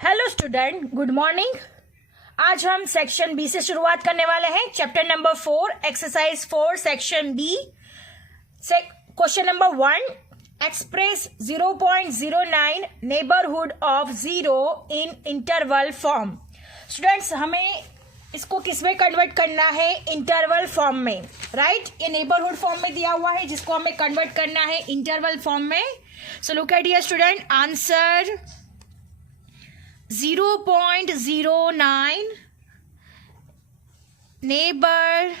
Hello student, good morning. आज हम section B से शुरुआत करने वाले हैं। Chapter number 4, exercise 4, section B. Question number 1, express 0.09 neighbourhood of 0 in interval form. Students, हमें इसको किस में कन्वर्ट करना है? इंटरवल फॉर्म में, राइट? ये नेबरहुड फॉर्म में दिया हुआ है जिसको हमें कन्वर्ट करना है इंटरवल फॉर्म में। सो look at here student, answer 0.09 neighborhood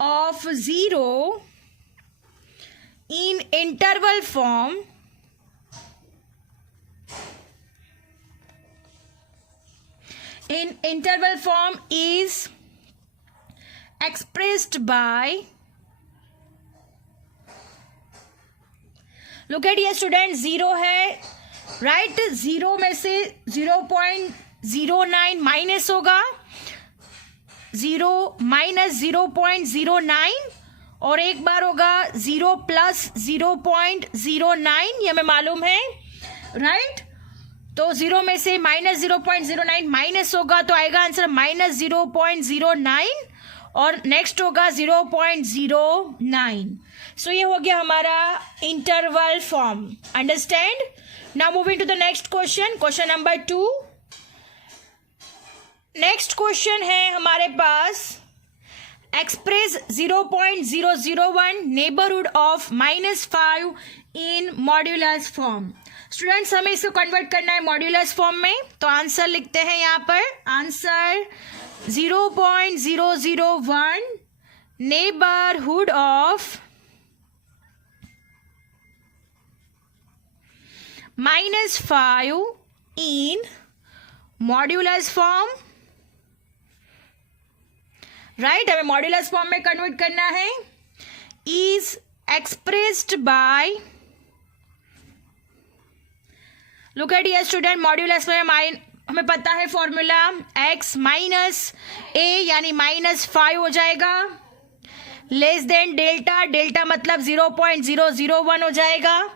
of 0 in interval form is expressed by, look at ये स्टूडेंट, 0 है, राइट? 0 में से 0.09 माइनस होगा, 0 माइनस 0.09 और एक बार होगा 0 प्लस 0.09, ये हमें मालूम है, राइट? तो 0 में से माइनस 0.09 माइनस होगा तो आएगा आंसर माइनस 0.09 और नेक्स्ट होगा 0.09। सो ये हो गया हमारा interval form. Understand? Now moving to the next question, question number 2। Next question है हमारे पास, express 0.001 neighbourhood of -5 in modulus form. Students, हमें इसको कन्वर्ट करना है मॉड्यूलस फॉर्म में, तो आंसर लिखते हैं यहाँ पर। Answer 0.001 neighbourhood of -5 in modulus form, right? हमें मॉड्यूलस फॉर्म में कन्वर्ट करना है। Is expressed by, look at here student, modulus में हमें पता है फॉर्मूला, x माइनस a यानी -5 हो जाएगा, लेस देन डेल्टा, डेल्टा मतलब 0.001 हो जाएगा।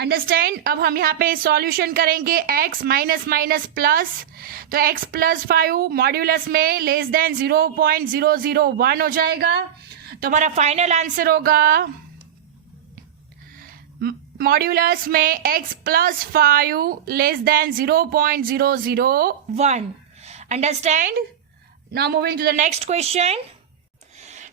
अंडरस्टैंड? अब हम यहाँ पे सॉल्यूशन करेंगे, x माइनस माइनस प्लस, तो x प्लस 5 मॉड्यूलस में लेस देन 0.001 हो जाएगा। तो हमारा फाइनल आंसर होगा मॉड्यूलस में x plus 5 less than 0.001। Understand? Now moving to the next question.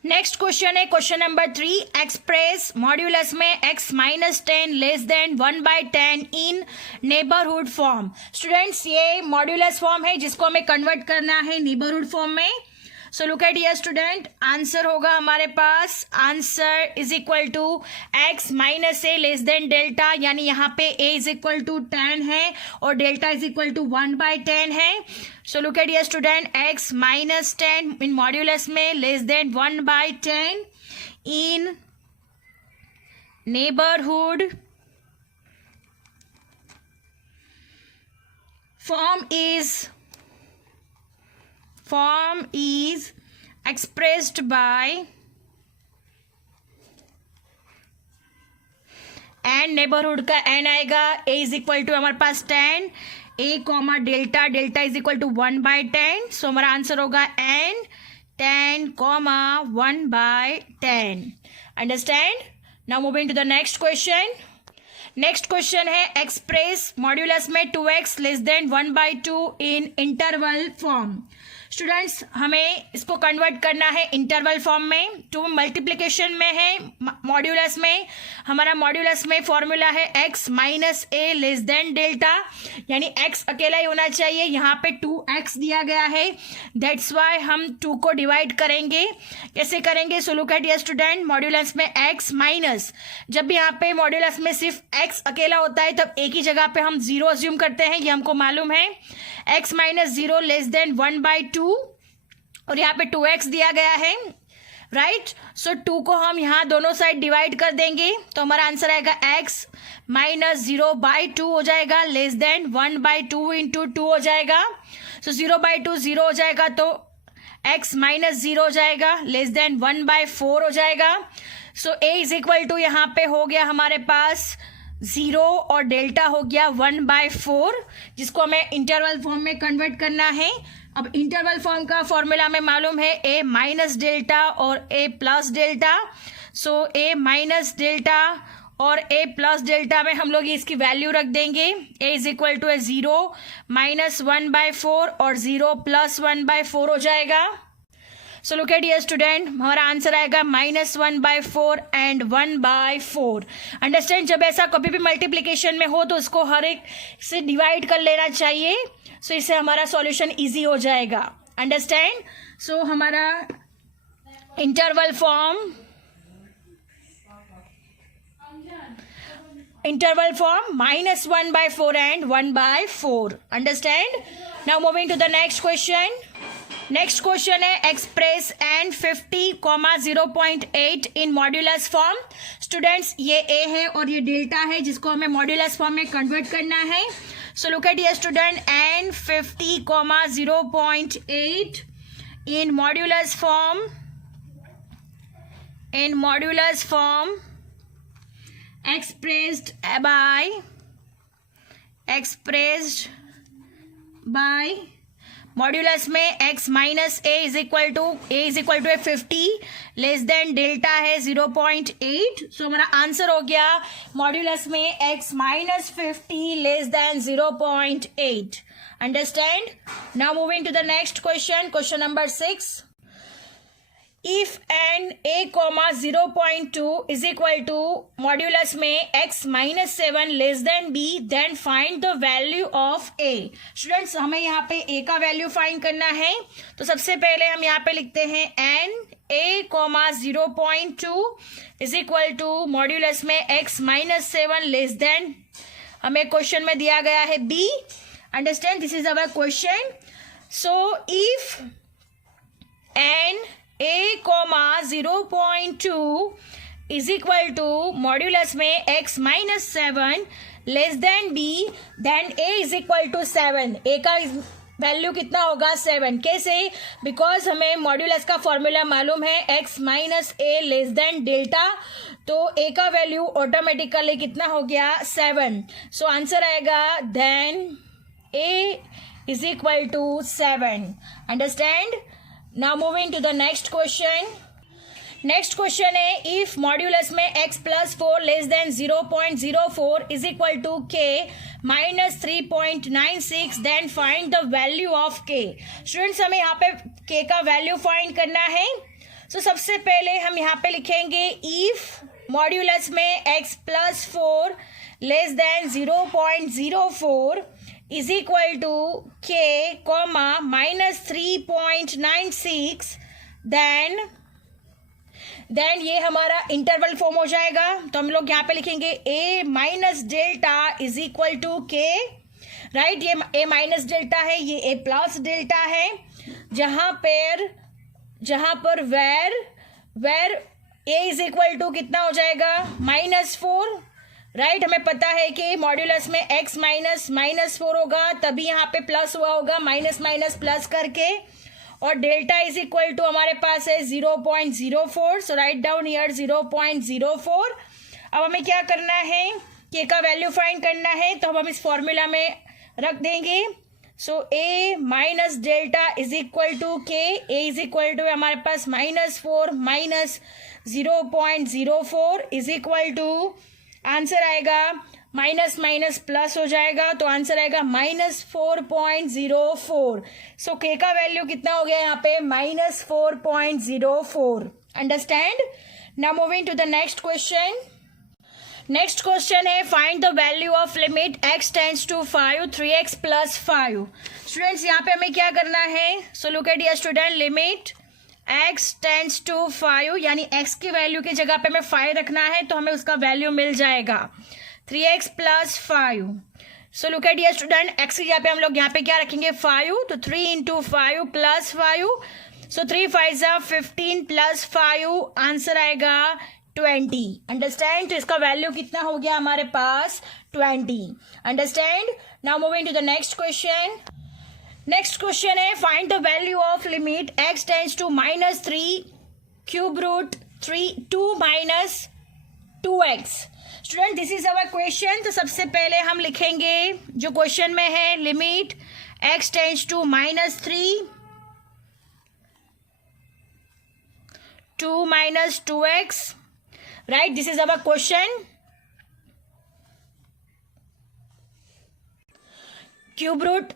Next question है क्वेश्चन नंबर 3, एक्सप्रेस मॉड्यूलस में x minus 10 less than 1/10 in neighbourhood form. Students, ये मॉड्यूलस फॉर्म है जिसको हमें कन्वर्ट करना है नेबरहुड फॉर्म में। सो look at here student, answer होगा हमारे पास, answer is equal to x minus a less than delta, यानी यहाँ पे a इज इक्वल टू 10 है और डेल्टा इज इक्वल टू 1/10 है। So look at here student, x minus 10 in modulus में less than 1/10 in neighbourhood form is expressed by, and neighbourhood का n आएगा, a is equal to हमारे पास 10, a comma delta, delta is equal to 1/10। So हमारा answer होगा n 10 comma 1/10। Understand? Now moving to the next question. Next question है, express modulus में 2x less than 1/2 इन interval form. Students, हमें इसको convert करना है इंटरवल फॉर्म में। 2 multiplication में है, मॉड्यूलस में हमारा मॉड्यूलस में फॉर्मूला है x minus a less than delta, यानी x अकेला ही होना चाहिए। यहाँ पे 2x दिया गया है, दैट्स वाई हम 2 को डिवाइड करेंगे। कैसे करेंगे? सो look at here student, modulus में x माइनस, जब भी यहाँ पे मॉड्यूलस में सिर्फ x अकेला होता है तब एक ही जगह पे हम 0 अज्यूम करते हैं, ये हमको मालूम है। x माइनस 0 लेस देन 1/2 और यहाँ पे 2x दिया गया है, राइट? सो 2 को हम यहाँ दोनों साइड डिवाइड कर देंगे तो हमारा आंसर आएगा x माइनस 0/2 हो जाएगा, लेस देन 1/2 इंटू 2 हो जाएगा। सो 0/2 0 हो जाएगा तो x माइनस 0 हो जाएगा, लेस देन 1/4 हो जाएगा। सो a इज इक्वल टू यहाँ पे हो गया हमारे पास 0 और डेल्टा हो गया 1/4, जिसको हमें इंटरवल फॉर्म में कन्वर्ट करना है। अब इंटरवल फॉर्म का फॉर्मूला में मालूम है a माइनस डेल्टा और a plus delta. So a minus delta और a प्लस डेल्टा में हम लोग इसकी वैल्यू रख देंगे। a is equal to 0 minus 1/4 और 0 प्लस 1/4 हो जाएगा। So look at dear student, हमारा आंसर आएगा -1/4 एंड 1/4। अंडरस्टैंड, जब ऐसा कभी भी मल्टीप्लीकेशन में हो तो उसको हर एक से डिवाइड कर लेना चाहिए। सो इससे हमारा सॉल्यूशन इजी हो जाएगा। अंडरस्टैंड। सो हमारा interval form -1/4 and 1/4. Understand? Now moving to the next question. Next question है express and 50,0.8 in modulus form. Students, ये a है और ये डेल्टा है, जिसको हमें मॉड्यूलस फॉर्म में कन्वर्ट करना है। So look at dear student, and 50,0.8 in modulus form expressed by modulus में x minus a is equal to 50 less than delta है 0.8। सो हमारा आंसर हो गया मॉड्यूलस में x minus 50 less than 0.8। Understand. Now moving to the next question, question number 6। If n a, 0.2 is equal to modulus में x minus 7 less than b, then find the value of a। Students, हमें यहाँ पे a का value find करना है। तो सबसे पहले हम यहाँ पे लिखते हैं n a, 0.2 is equal to modulus में x माइनस 7 लेस देन, हमें क्वेश्चन में दिया गया है b। Understand, this is our question. So if n a, 0.2 is equal to modulus में x minus 7 less than b, then a is equal to 7। a का value कितना होगा? 7। कैसे? बिकॉज हमें मॉड्यूलस का फॉर्मूला मालूम है x minus a less than delta, तो a का वैल्यू ऑटोमेटिकली कितना हो गया? 7। सो आंसर आएगा then a is equal to 7। Understand. Now moving to the next question. Next question है इफ मॉड्यूलस में x plus 4 less than 0.04 is equal to k minus 3.96, then find the value of k। Students, हमें यहाँ पे k का value find करना है। सो सबसे पहले हम यहाँ पे लिखेंगे इफ मॉड्यूलस में x plus 4 less than 0.04 is equal to k, minus 3.96, then ये हमारा इंटरवल फॉर्म हो जाएगा। तो हम लोग यहाँ पे लिखेंगे a minus delta is equal to k, right. ये a माइनस डेल्टा है, ये a प्लस डेल्टा है, जहां पर where a is equal to कितना हो जाएगा? -4, राइट। हमें पता है कि मॉड्यूलस में x -4 होगा, तभी यहाँ पे प्लस हुआ होगा, माइनस प्लस करके, और डेल्टा इज इक्वल टू हमारे पास है 0.04। सो राइट डाउन हियर 0.04। अब हमें क्या करना है? k का वैल्यू फाइंड करना है, तो हम इस फॉर्मूला में रख देंगे। So a minus delta is equal to k, a is equal to हमारे पास -4 minus 0.04 is equal to, answer आएगा माइनस प्लस हो जाएगा, तो आंसर आएगा -4.04। सो k का वैल्यू कितना हो गया यहाँ पे? -4.04। Understand. Now moving to the next question. Next question है find the value of limit x tends to 5 3x plus 5। Students, यहाँ पे हमें क्या करना है? So look at dear student, limit x tends to 5, यानी x की वैल्यू की जगह पे हमें 5 रखना है, तो हमें उसका वैल्यू मिल जाएगा 3x plus 5। So look at dear student, x की जगह पे हम लोग यहाँ पे क्या रखेंगे? 5, तो 3 इंटू 5 प्लस 5, सो 3 5 15 प्लस 5, आंसर आएगा 20। अंडरस्टैंड। तो इसका वैल्यू कितना हो गया हमारे पास? 20। Understand. Now moving to the next question. Next question है find the value of limit x tends to -3 cube root 2 minus 2x। Student this is our question. तो सबसे पहले हम लिखेंगे जो क्वेश्चन में है, limit x tends to -3 2 - 2x, right, this is our question. Cube root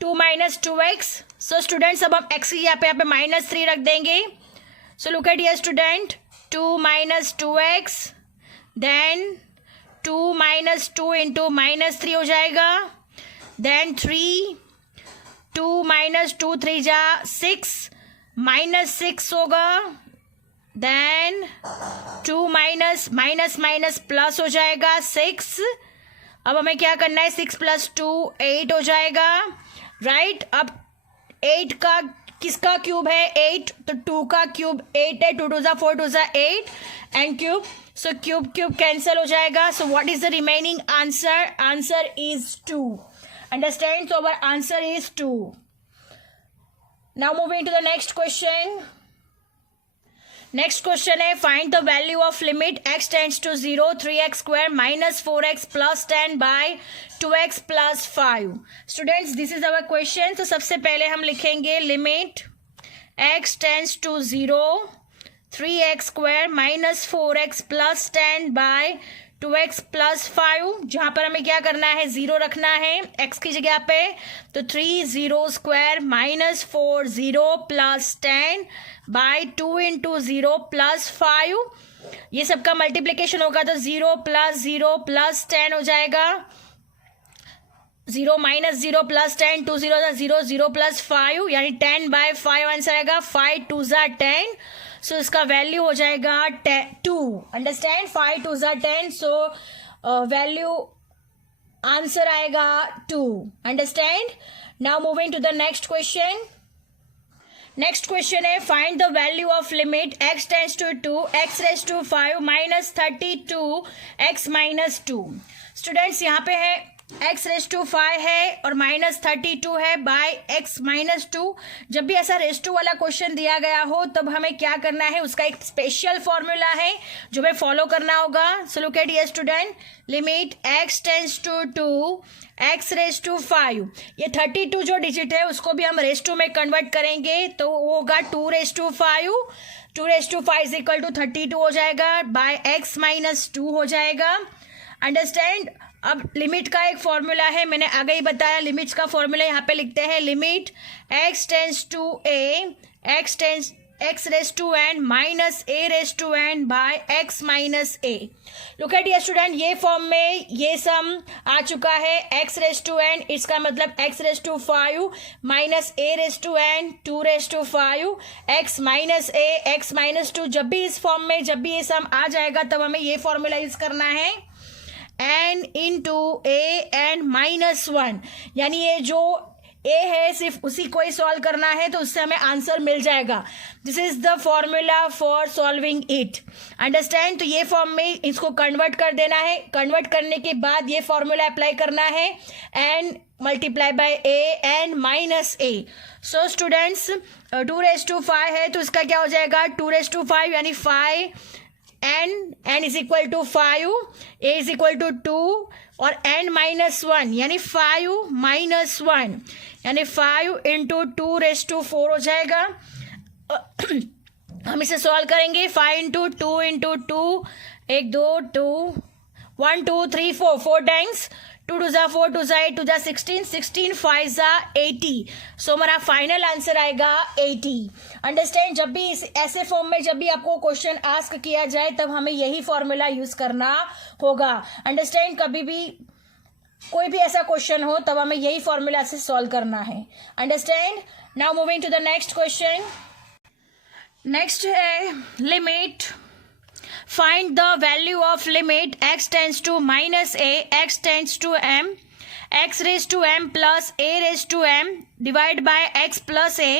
2 - 2x। So students अब हम x यहाँ पे -3 रख देंगे। So look at here student, 2 - 2x, then 2 - 2 into -3 हो जाएगा, देन 3, 2 - 2 3 जा 6, -6 होगा, देन 2 माइनस प्लस हो जाएगा 6। अब हमें क्या करना है, 6 + 2 8 हो जाएगा, राइट। अब 8 का किसका क्यूब है, 8, तो 2 का क्यूब 8 है, 2 × 2 = 4, 2 × 8 and cube, so cube cancel हो जाएगा। So what is the remaining answer, answer is 2, understand. So our answer is 2। Now moving to the next question. Next question है, find the value of limit x tends to 0 3x² - 4x + 10 by 2x + 5। Students this is our question. तो सबसे पहले हम लिखेंगे limit x tends to 0 3x² - 4x + 10 by 2x + 5। जहाँ पर हमें क्या करना है, 0 रखना है x की जगह पे, तो 3 0² - 4 0 + 10 बाय 2 × 0 + 5। ये सबका मल्टीप्लिकेशन होगा तो 0 + 0 + 10 हो जाएगा, 0 - 0 + 10, 2 0 0 0 + 5 यानी 10/5 आंसर आएगा, 5 2 = 10। सो इसका वैल्यू हो जाएगा 2, अंडरस्टैंड, 5 2 = 10। सो वैल्यू आंसर आएगा 2, understand. Now moving to the next question. Next question है, find the value of limit x tends to 2 x⁵ 5 - 32 x - 2। Students यहाँ पे है x⁵ है और -32 है बाय x - 2। जब भी ऐसा रेस टू वाला क्वेश्चन दिया गया हो तब हमें क्या करना है, उसका एक स्पेशल फॉर्मूला है जो हमें फॉलो करना होगा। So look at here student, limit x tends to 2 x⁵ 5, ये 32 जो डिजिट है उसको भी हम रेस टू में कन्वर्ट करेंगे तो वो होगा 2⁵5। 2⁵5 = 32 हो जाएगा, बाय x - 2 हो जाएगा, अंडरस्टैंड। अब लिमिट का एक फॉर्मूला है, मैंने आगे ही बताया, लिमिट्स का फॉर्मूला यहाँ पे लिखते हैं, limit x tends to a x⁵n - a⁵n by x - a। Look at here student, ये फॉर्म में ये सम आ चुका है, x⁵n, इसका मतलब x⁵ 5 minus a⁵n 2⁵5 x - a x - 2। जब भी इस फॉर्म में जब भी ये सम आ जाएगा तब हमें ये फॉर्मूला यूज करना है, n × a n-1, यानी ये जो a है सिर्फ उसी को ही सॉल्व करना है तो उससे हमें आंसर मिल जाएगा। This is the formula for solving it, understand. तो ये फॉर्म में इसको कन्वर्ट कर देना है, कन्वर्ट करने के बाद ये फॉर्मूला अप्लाई करना है, n × a n-a। So students 2⁵5 है तो इसका क्या हो जाएगा, 2⁵5 यानी 5 n = 5, a = 2 और n - 1 यानी 5 - 1 यानी 5 × 2⁴ हो जाएगा। हम इसे सॉल्व करेंगे, 5 × 2 × 2 1 2 2 1 2 3 4 4 टाइम्स, 2 2 = 4 2 × 8 2 × 16 16 5 × 80। सो हमारा फाइनल आंसर आएगा 80, अंडरस्टैंड। जब भी इस ऐसे फॉर्म में जब भी आपको क्वेश्चन आस्क किया जाए तब हमें यही फॉर्मूला यूज करना होगा, अंडरस्टैंड। कभी भी कोई भी ऐसा क्वेश्चन हो तब हमें यही फॉर्मूला से सॉल्व करना है, understand. Now moving to the next question. Next है limit, find the value of limit x tends to -a x tends to m x⁻m plus a⁻m divided by x plus a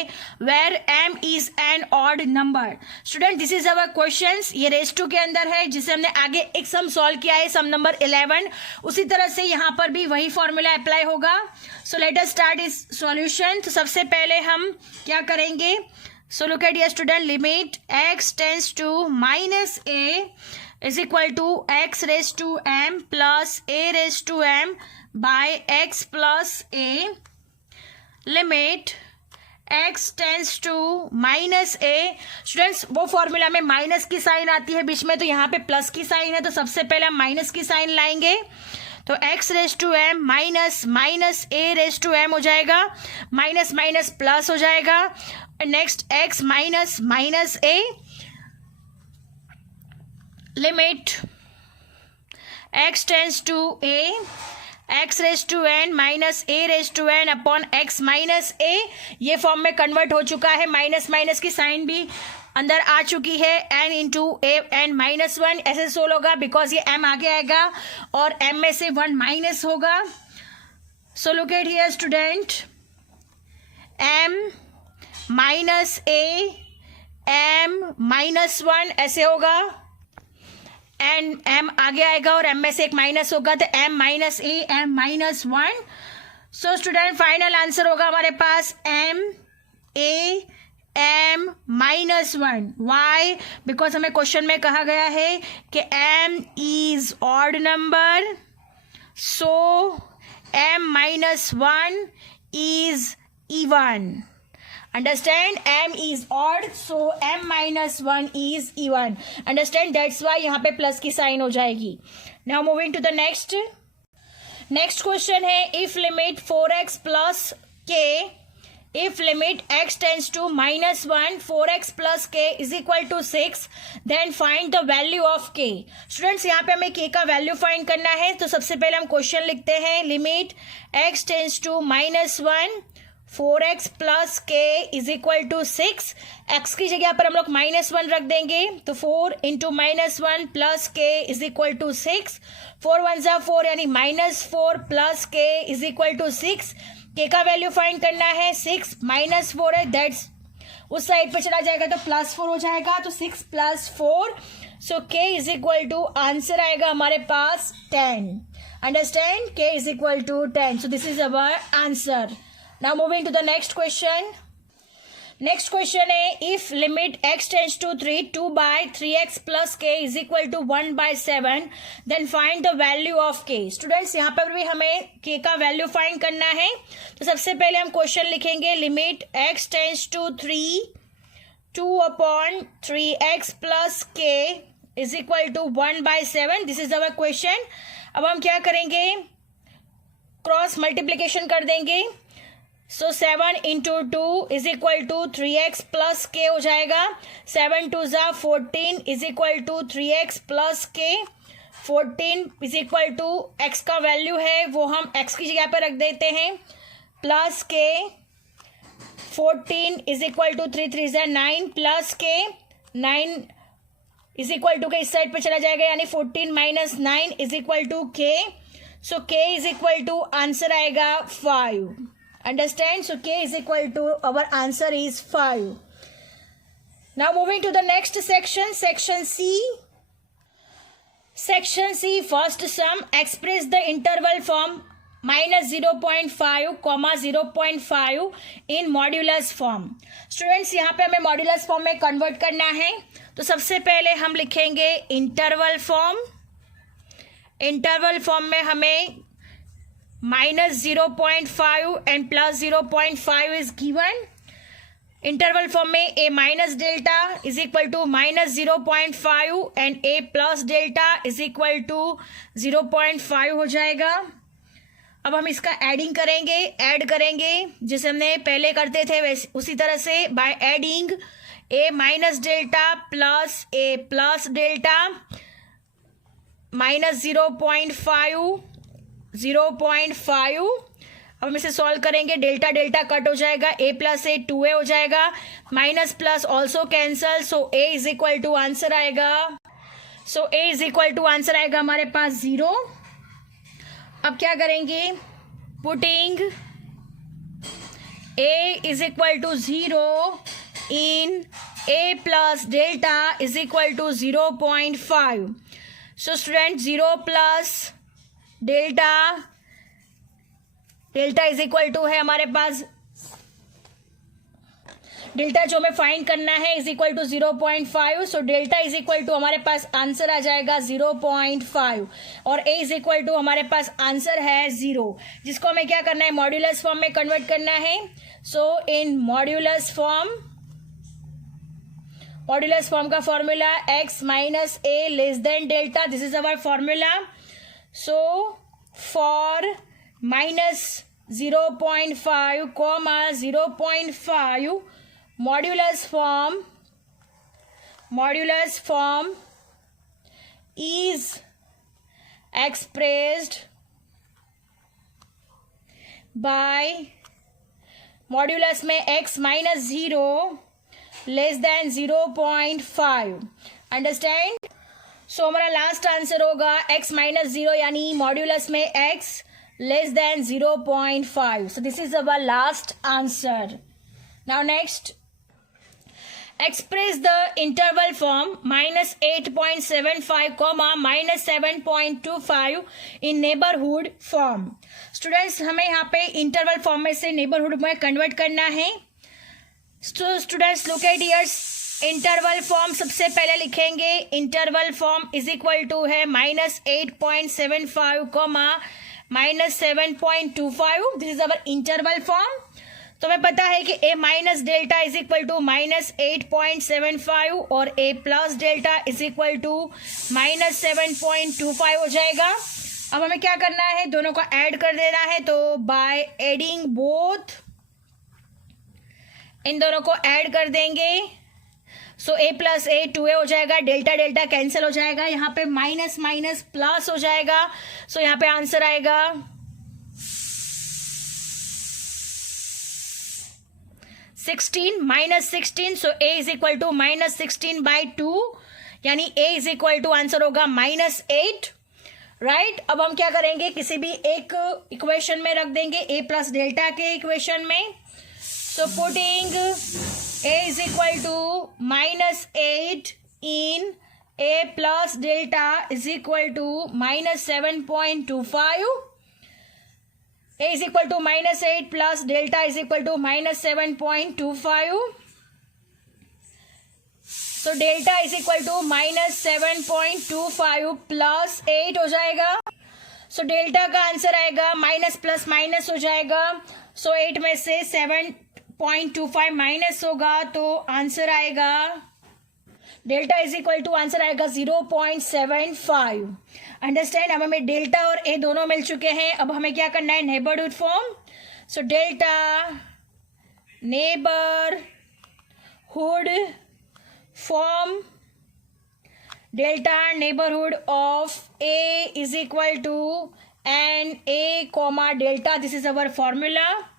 where m is an odd number। Student this is our questions, ये raise to के अंदर है जिसे हमने आगे एक sum solve किया है, सम नंबर 11। उसी तरह से यहाँ पर भी वही फॉर्मूला अप्लाई होगा। सो लेट अस स्टार्ट इस सॉल्यूशन। तो सबसे पहले हम क्या करेंगे, so look at your student, limit x tends to -a is equal to x raise to m plus a raise to m by x plus a, limit x tends to minus a. Students वो formula में minus की sign आती है बीच में, तो यहाँ पे plus की साइन है, तो सबसे पहले हम माइनस की साइन लाएंगे, तो x raise to M minus minus A raise to M हो जाएगा, माइनस माइनस प्लस हो जाएगा, next x minus minus A, limit x tends to A, x raise to N minus A raise to N upon x minus A, ये form में convert हो चुका है, minus minus की साइन भी अंदर आ चुकी है, n into A N minus one ऐसे सोल होगा बिकॉज ये m आगे आएगा और m में से 1 माइनस होगा। So look at here student, m minus a m minus 1 ऐसे होगा, एंड m आगे आएगा और m में से एक माइनस होगा, तो m minus a m minus 1। So student final answer होगा हमारे पास m a m minus 1। Why? Because हमें क्वेश्चन में कहा गया है कि m is odd number, so m minus 1 is even. Understand? m is odd, so m minus 1 is even. Understand? That's why यहाँ पे प्लस की साइन हो जाएगी। Now moving to the next. Next question है, if limit 4x plus k, if limit x tends to minus 1, 4x plus k is equal to 6, then find the value of k. Students यहाँ पे हमें k का value find करना है, तो सबसे पहले हम क्वेश्चन लिखते हैं, limit x tends to minus 1, 4x plus के इज इक्वल टू 6, x की जगह पर हम लोग -1 रख देंगे, तो 4 इंटू -1 प्लस के इज इक्वल टू 6, 4 1 जा 4 यानी -4 प्लस के इज इक्वल टू 6। के का वैल्यू फाइंड करना है, 6 -4 है, दैट्स उस साइड पे चला जाएगा तो +4 हो जाएगा, तो 6 + 4, सो के इज इक्वल टू आंसर आएगा हमारे पास 10। Understand? K is equal to 10, so this is our answer. Now moving to the next question. Next question है, if limit x tends to 3, 2 by 3x plus k is equal to 1 by 7, then find the value of k. Students यहाँ पर भी हमें k का value find करना है, तो सबसे पहले हम क्वेश्चन लिखेंगे, limit x tends to 3, 2 upon 3x plus k is equal to 1 by 7. This is our question. अब हम क्या करेंगे, क्रॉस मल्टीप्लीकेशन कर देंगे, so 7 into 2 is equal to 3x plus k हो जाएगा, 7 2 जा 14 is equal to 3x plus के, 14 इज इक्वल टू x का वैल्यू है वो हम x की जगह पर रख देते हैं, प्लस के 14 इज इक्वल टू 3 3 जा 9 प्लस के 9 इज इक्वल टू के इस साइड पर चला जाएगा, यानी 14 माइनस 9 इज इक्वल टू के, सो के इज इक्वल टू आंसर आएगा 5। Understand? So k is equal to, our answer is 5. Now moving to the next section, section C. Section C, first sum, express the interval form -0.5, 0.5 in modulus form. Students यहाँ पे हमें modulus form में convert करना है, तो सबसे पहले हम लिखेंगे interval form. Interval form में हमें -0.5 and plus 0.5 is given. Interval form में a minus delta is equal to -0.5 and a plus delta is equal to 0.5 हो जाएगा। अब हम इसका एडिंग करेंगे, ऐड करेंगे जैसे हमने पहले करते थे वैसे उसी तरह से, by adding a minus delta plus a plus delta -0.5 अब हम इसे सॉल्व करेंगे, डेल्टा डेल्टा कट हो जाएगा, a प्लस ए 2a हो जाएगा, minus plus also cancel, so a is equal to answer आएगा, so a is equal to answer आएगा हमारे पास 0। अब क्या करेंगे, putting a is equal to 0 in a plus delta is equal to 0.5, so student 0 plus delta, delta is equal to है हमारे पास डेल्टा जो हमें फाइंड करना है is equal to 0.5, so delta is equal to हमारे पास आंसर आ जाएगा 0.5 और ए इज इक्वल टू हमारे पास आंसर है 0, जिसको हमें क्या करना है मॉड्यूलस फॉर्म में कन्वर्ट करना है. सो इन मॉड्यूलस फॉर्म का formula x minus A less than delta, this is our formula. So for minus 0.5 comma 0.5 modulus form is expressed by modulus में x minus 0 less than 0.5. Understand. So हमारा last answer होगा x minus 0 यानी modulus में x less than 0.5. So this is our last answer. Now next, express the interval form minus 8.75 comma minus 7.25 in neighborhood form. Students हमें यहाँ पे interval form में से neighborhood में convert करना है. So students look at here. Interval form सबसे पहले लिखेंगे. Interval form is equal to है minus 8.75 comma minus 7.25. This is our interval form. तो हमें पता है कि A minus delta is equal to minus 8.75 और A plus delta is equal to minus 7.25 हो जाएगा. अब हमें क्या करना है, दोनों को ऐड कर देना है. तो बाय एडिंग बोथ इन दोनों को ऐड कर देंगे. सो ए प्लस ए 2a हो जाएगा, डेल्टा डेल्टा कैंसिल हो जाएगा, यहाँ पे माइनस माइनस प्लस हो जाएगा. सो यहाँ पे आंसर आएगा 16 minus 16. So a is equal to minus 16/2 यानी a is equal to answer होगा माइनस 8. राइट. अब हम क्या करेंगे, किसी भी एक इक्वेशन में रख देंगे, ए प्लस डेल्टा के इक्वेशन में. So putting a is equal to minus 8 in a plus delta is equal to minus 7.25. A is equal to minus 8 plus delta is equal to minus 7.25. So delta is equal to minus 7.25 plus 8 हो जाएगा. So delta का answer आएगा minus plus minus हो जाएगा. So 8 में से 7.25 minus होगा तो आंसर आएगा delta is equal to answer आएगा 0.75. अंडरस्टैंड. अब हमें डेल्टा और ए दोनों मिल चुके हैं. अब हमें क्या करना है, neighbourhood form. So delta neighbourhood form, delta neighbourhood of a is equal to N a comma delta. This is our formula.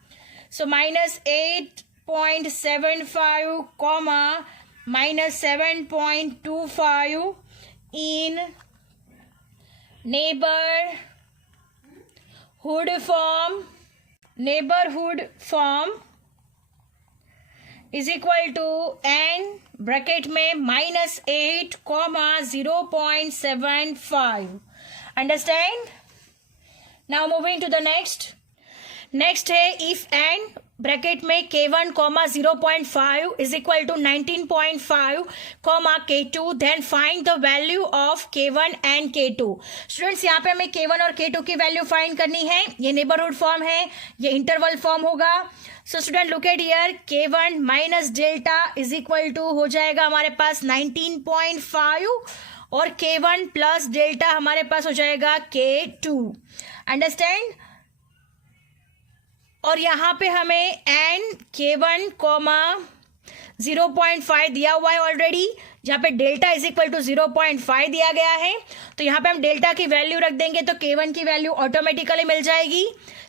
So minus 8.75 comma minus 7.25 in neighborhood form is equal to n bracket में minus 8 comma 0.75. Understand? Now moving to the next. Next है if N bracket में k1 comma 0.5 is equal to 19.5 comma k2 then find the value of k1 and k2. Students यहाँ पे हमें k1 और k2 की value find करनी है. ये नेबरहुड फॉर्म है, ये इंटरवल फॉर्म होगा. So student look at here, k1 minus delta is equal to हो जाएगा हमारे पास 19.5 और k1 प्लस डेल्टा हमारे पास हो जाएगा k2. अंडरस्टैंड. और यहाँ पे हमें एन k1 कॉमा 0.5 दिया हुआ है ऑलरेडी, जहाँ पे डेल्टा इज इक्वल टू 0.5 दिया गया है. तो यहाँ पे हम डेल्टा की वैल्यू रख देंगे तो k1 की वैल्यू ऑटोमेटिकली मिल जाएगी.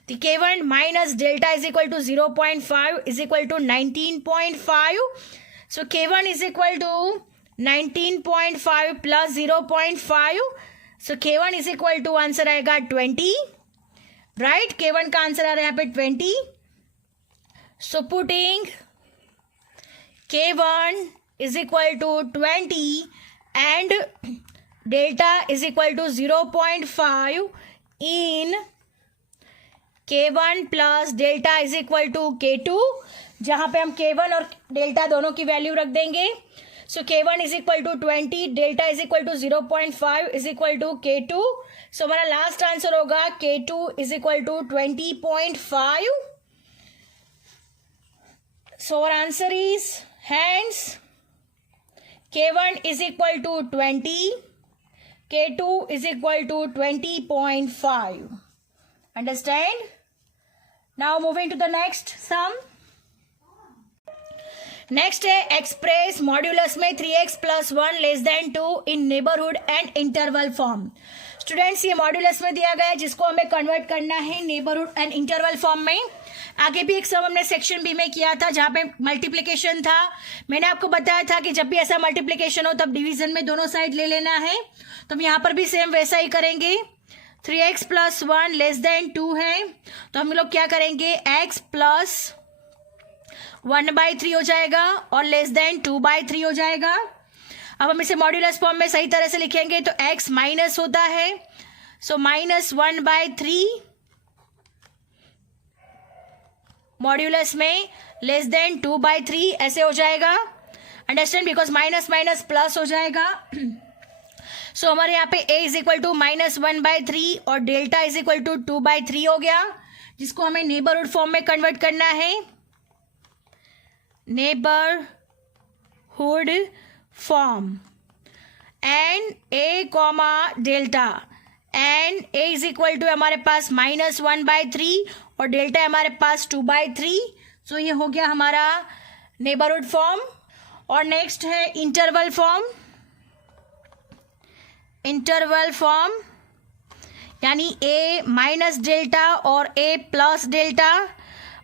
तो k1 minus delta is equal to 0.5 is equal to 19.5. So k1 is equal to 19.5 plus 0.5. So k1 is equal to answer आएगा 20. राइट. k1 का आंसर आ रहा है यहाँ पे 20. So putting k1 is equal to 20 and delta is equal to 0.5 in k1 plus delta is equal to k2. जहाँ पे हम K1 और डेल्टा दोनों की वैल्यू रख देंगे. So K1 is equal to 20, delta is equal to 0.5 is equal to K2. So हमारा last answer होगा K2 is equal to 20.5. So our answer is hence K1 is equal to 20, K2 is equal to 20.5. Understand? Now moving to the next sum. Next है express modulus में 3x + 1 less than 2 in neighbourhood and interval form. Students ये modulus में दिया गया है जिसको हमें convert करना है नेबरहुड एंड इंटरवल फॉर्म में. आगे भी एक सम हमने सेक्शन बी में किया था जहाँ पे मल्टीप्लिकेशन था. मैंने आपको बताया था कि जब भी ऐसा मल्टीप्लिकेशन हो तब डिवीजन में दोनों साइड ले लेना है. तो हम यहाँ पर भी सेम वैसा ही करेंगे. 3x + 1 लेस देन 2 है तो हम लोग क्या करेंगे, x + 1/3 हो जाएगा और लेस देन 2/3 हो जाएगा. अब हम इसे मॉड्यूलस फॉर्म में सही तरह से लिखेंगे तो x माइनस होता है. सो -1/3 मॉड्यूलस में लेस देन 2/3 ऐसे हो जाएगा. Understand, because minus minus plus हो जाएगा. सो हमारे यहाँ पे a इज इक्वल टू -1/3 और डेल्टा इज इक्वल टू 2/3 हो गया, जिसको हमें नेबरहुड फॉर्म में कन्वर्ट करना है. Neighbourhood form and a comma delta and a is equal to हमारे पास -1/3 और डेल्टा हमारे पास 2/3. सो ये हो गया हमारा नेबरहुड फॉर्म. और नेक्स्ट है इंटरवल फॉर्म. इंटरवल फॉर्म यानी a माइनस डेल्टा और a प्लस डेल्टा,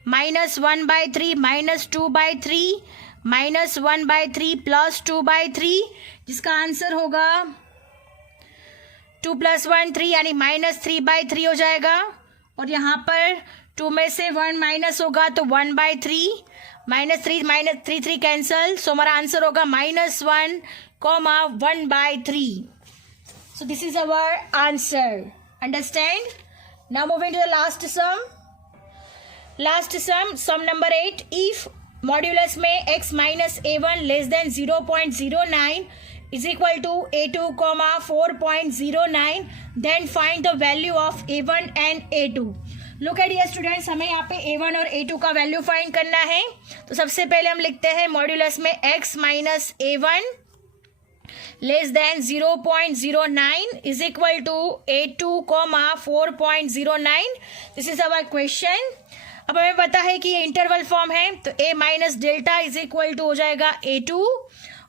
-1/3 -2/3 -1/3 + 2/3, जिसका आंसर होगा 2 + 1 3 यानी -3/3 हो जाएगा. और यहाँ पर 2 में से 1 माइनस होगा तो 1/3 -3 -3 कैंसल. सो हमारा आंसर होगा -1, 1/3. So this is our answer. Understand? Now moving to the last sum. Last sum number 8. If modulus में x - a1 less than 0.09 is equal to a2, 4.09, then find the value of a1 and a2. Look at here students, हमें यहाँ पे a1 और a2 का value find करना है. तो सबसे पहले हम लिखते हैं मॉड्यूलस में x - a1 less than 0.09 is equal to a2, 4.09. This is our question. अब हमें पता है कि ये इंटरवल फॉर्म है तो a minus delta is equal to हो जाएगा a2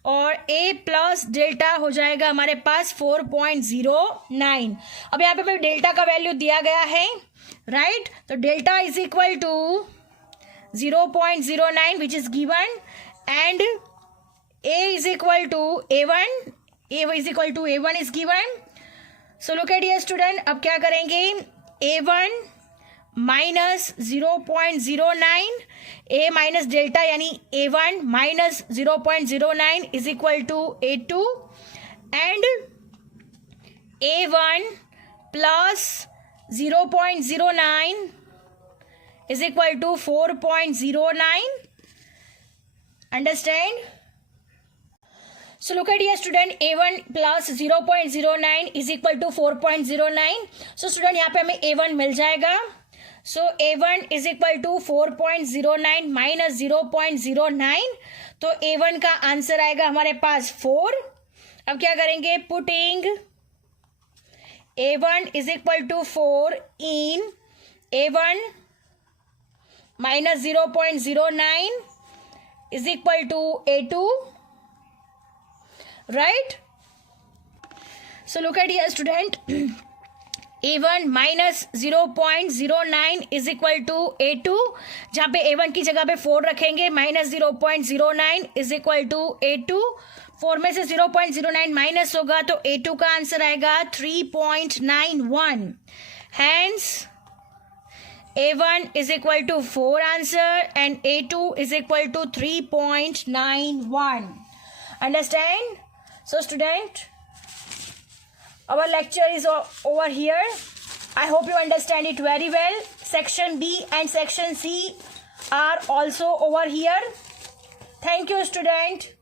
और a प्लस डेल्टा हो जाएगा हमारे पास 4.09. अब यहाँ पे हमें डेल्टा का वैल्यू दिया गया है, राइट. तो delta is equal to 0.09 which is given and a is equal to a1, a is equal to a1 is given. So look at here student, अब क्या करेंगे, a1 minus 0.09 a minus delta यानी a1 minus 0.09 is equal to a2 and a1 plus 0.09 is equal to 4.09. Understand. So look at here student, a1 plus 0.09 is equal to 4.09. So student यहाँ पे हमें a1 मिल जाएगा. So a1 is equal to 4.09 minus 0.09. तो a1 का answer आएगा हमारे पास 4. अब क्या करेंगे, putting a1 is equal to 4 in a1 minus 0.09 is equal to a2. Right? So look at here student, a1 minus 0.09 is equal to a2. जहाँ पे a1 की जगह पे 4 रखेंगे, minus 0.09 is equal to a2. 4 में से 0.09 माइनस होगा तो a2 का आंसर आएगा 3.91. Hence a1 is equal to 4 answer and a2 is equal to 3.91. Understand? So student, our lecture is over here. I hope you understand it very well. Section B and section C are also over here. Thank you, student.